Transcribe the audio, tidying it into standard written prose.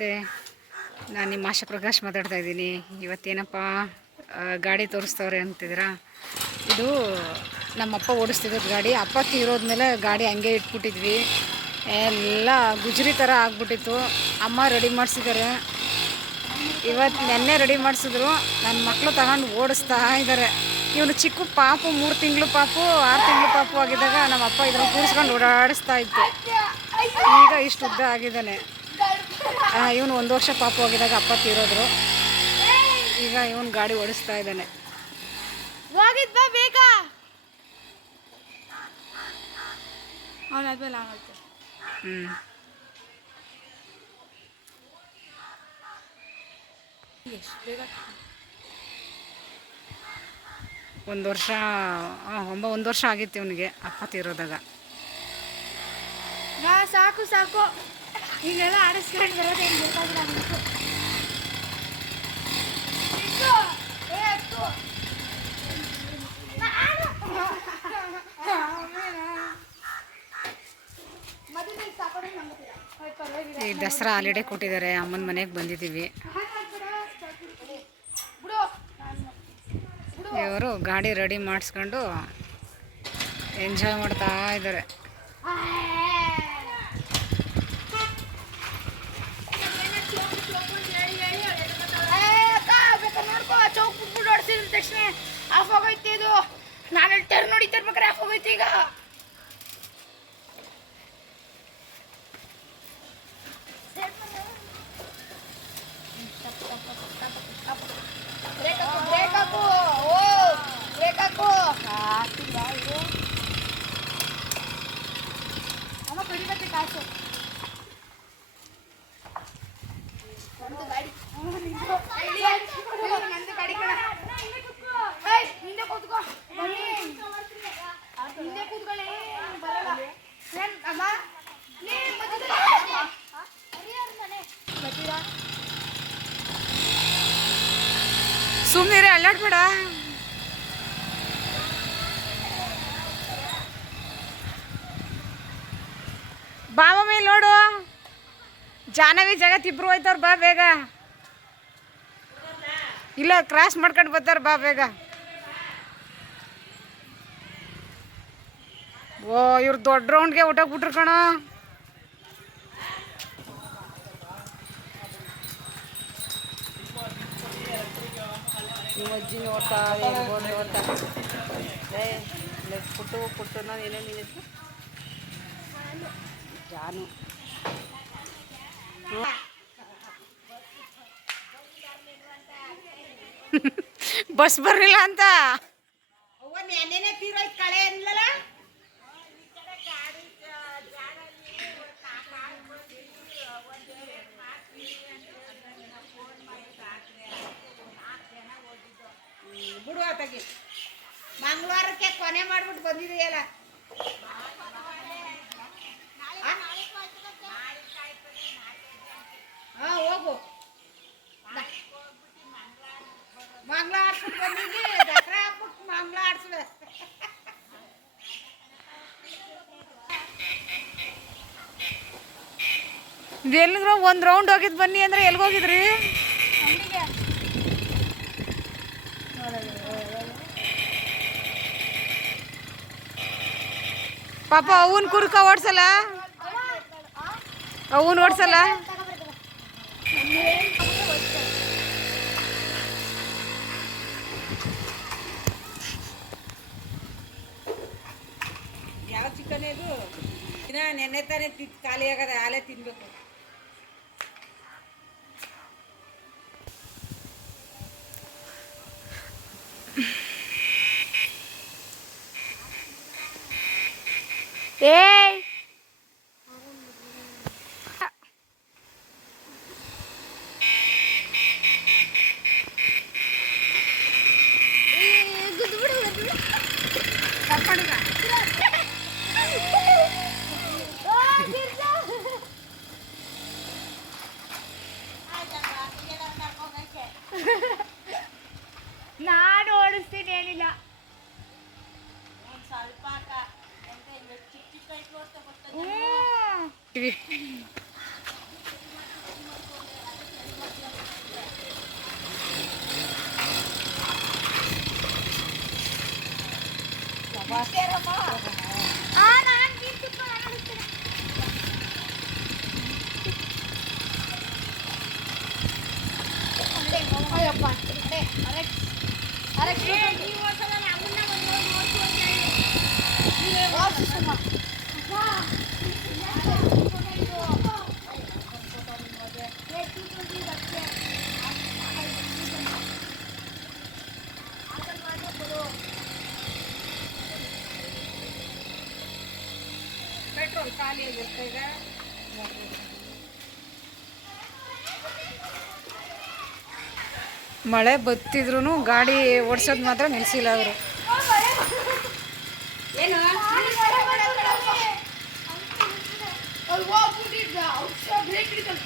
ನಮಸ್ತೆ, ನಾನು ನಿಮ್ಮ ಆಶಾ ಪ್ರಕಾಶ್ ಮಾತಾಡ್ತಾ ಇದ್ದೀನಿ. ಇವತ್ತೇನಪ್ಪ ಗಾಡಿ ತೋರಿಸ್ತವ್ರೆ ಅಂತಿದ್ದೀರಾ. ಇದು ನಮ್ಮಪ್ಪ ಓಡಿಸ್ತಿದ್ದದ್ದು ಗಾಡಿ. ಅಪ್ಪ ತೀರೋದ್ಮೇಲೆ ಗಾಡಿ ಹಂಗೆ ಇಟ್ಬಿಟ್ಟಿದ್ವಿ. ಎಲ್ಲ ಗುಜರಿ ಥರ ಆಗ್ಬಿಟ್ಟಿತ್ತು. ಅಮ್ಮ ರೆಡಿ ಮಾಡಿಸಿದ್ದಾರೆ. ಇವತ್ತು ನೆನ್ನೆ ರೆಡಿ ಮಾಡಿಸಿದ್ರು. ನನ್ನ ಮಕ್ಕಳು ತಗೊಂಡು ಓಡಿಸ್ತಾ ಇದ್ದಾರೆ. ಇವನು ಚಿಕ್ಕ ಪಾಪು, 3 ತಿಂಗಳು ಪಾಪು, 6 ತಿಂಗಳು ಪಾಪು ಆಗಿದ್ದಾಗ ನಮ್ಮಪ್ಪ ಇದ್ರಲ್ಲಿ ಕೂರಿಸ್ಕೊಂಡು ಓಡಾಡಿಸ್ತಾ ಇತ್ತು. ಈಗ ಇಷ್ಟು ಉದ್ದ ಆಗಿದ್ದಾನೆ. ಇವನು 1 ವರ್ಷ ಪಾಪು ಆಗಿದಾಗ ಅಪ್ಪ ತೀರೋದ್ರು. ಈಗ ಇವನು ಗಾಡಿ ಓಡಿಸ್ತಾ ಇದ್ದಾನೆ. ಬೇಗ ಅವನಾದ್ಮೇಲೆ ಒಂದು ವರ್ಷ 1 ವರ್ಷ ಆಗಿತ್ತು ಇವನಿಗೆ ಅಪ್ಪ ತೀರೋದಾಗ. ಸಾಕು ಸಾಕು ಈಗೆಲ್ಲ ಆಡಿಸ್ಕೊಂಡು ಬರೋದು ಏನು ಬೇಕಾಗಿಲ್ಲ. ಈ ದಸರಾ ಹಾಲಿಡೇ ಕೊಟ್ಟಿದ್ದಾರೆ. ಅಮ್ಮನ ಮನೆಗೆ ಬಂದಿದ್ದೀವಿ. ಇವರು ಗಾಡಿ ರೆಡಿ ಮಾಡಿಸ್ಕೊಂಡು ಎಂಜಾಯ್ ಮಾಡ್ತಾ ಇದ್ದಾರೆ. ಚೌಕ್ ಬಿಟ್ಬಿಟ್ಟು ಹೊಡ್ಸಿದ ತಕ್ಷಣ ಆಫ್ ಆಗೋಯ್ತು. ಇದು ನಾನು ಟರ್ನ್ ನೋಡಿತಿರ್ಬೇಕಾರೆ ಆಫ್ ಆಗೋಯ್ತು. ಈಗ ಬ್ರೇಕ್ ಹಾಕು. ಓ ಬ್ರೇಕ್ ಹಾಕು. ಹಾಕಿಲ್ಲ ಇದು ಅಮ್ಮ ಕಡಿಮೆ ಕಾಸು. ಒಂದು ಗಾಡಿ ನಂದು ಗಾಡಿ ಕಣ. ಹಿಂದೆ ಕೂತ್ಕೋ, ಹಿಂದೆ ಕೂತ್ಕೊಳ್ಳಿ. ಬರಲ್ಲ ಅಮ್ಮ. ಸುಮ್ಮನೆ ಅಲ್ಲಾಡ್ಬೇಡ. ಬಾವ ಮೇಲೆ ನೋಡು. ಜಾಹ್ನವಿ ಜಗತ್ ಇಬ್ರು ಹೋಯ್ತವ್ರ. ಬಾ ಬೇಗ. ಇಲ್ಲ ಕ್ರಾಸ್ ಮಾಡ್ಕೊಂಡು ಬರ್ತಾರ. ಬಾ ಬೇಗ. ಓ ಇವ್ರು ದೊಡ್ಡ ರೌಂಡ್ಗೆ ಊಟಕ್ಬಿಟ್ರು ಕಣ. ಅಜ್ಜಿ ನೋಡ್ತಾ ನೋಡ್ತಾ ಪುಟ್ಟು ನಾನು ಏನೇನು ಜಾನು ಬಸ್ ಬರಲಿಲ್ಲ ಅಂತ ನೆನ್ನೆ ತೀರೋಯ್ತು ಕಳೆ ಅನ್ಲಲ್ಲ. ಬಿಡು ಆತಗೆ ಮಂಗಳವಾರಕ್ಕೆ ಕೊನೆ ಮಾಡ್ಬಿಟ್ಟು ಬಂದಿದೆಯಲ್ಲ. ಹಾಂ ಹೋಗು. ಮಂಗಳ ಆಡ್ಸ್ಬಿಟ್ಟು ಬಂದಿದ್ದಿ. ದಸರಾ ಹಾಕ್ಬಿಟ್ಟು ಮಂಗಳ ಆಡ್ಸ್ವೆ. ಎಲ್ಲಿದ್ರು 1 ರೌಂಡ್ ಹೋಗಿದ್ದು ಬನ್ನಿ ಅಂದರೆ ಎಲ್ಲಿಗೋಗಿದ್ರಿ? ಪಾಪ ಅವನ್ ಕುರ್ಕ ಓಡ್ಸಲ್ಲ. ಅವನ್ ಓಡ್ಸಲ್ಲ. ಯಾವ ಚಿಕನ್ ಇದು? ನೆನ್ನೆ ತಾನೇ ಖಾಲಿ ಆಗದೆ. ಹಾಲೇ ತಿನ್ಬೇಕು. ಏಯ್ ನಾನು ಓಡಿಸ್ತೀನಿ. ಏನಿಲ್ಲ ನಾನು ನಿಂತಪ್ಪ ನಾನು ಹೋಗ್ತೇನೆ. ಅಯ್ಯಪ್ಪ ಅರೆ ಅರೆ ಅರೆ ನೀವು ಒಂದ್ಸಲ ನಮ್ಮನ್ನ ಬಂದು ನೋಡ್ತು ಅಂತ ಹೇಳಿ ನೀವೇ ವಾಸಿಸಮ್ಮ ಪೆಟ್ರೋಲ್ ಖಾಲಿ ಆಗಿರುತ್ತೆ ಈಗ. ಮಳೆ ಬತ್ತಿದ್ರು ಗಾಡಿ ಓಡಿಸೋದು ಮಾತ್ರ ನಿಲ್ಲಿಸಿಲ್ಲ ಅವರು. ಏನು ಹೋಗ್ಬಿಟ್ಟಿದ್ದ ಔಷಧ ಬ್ರೇಕ್ ಹಿಡಿತಾನೆ.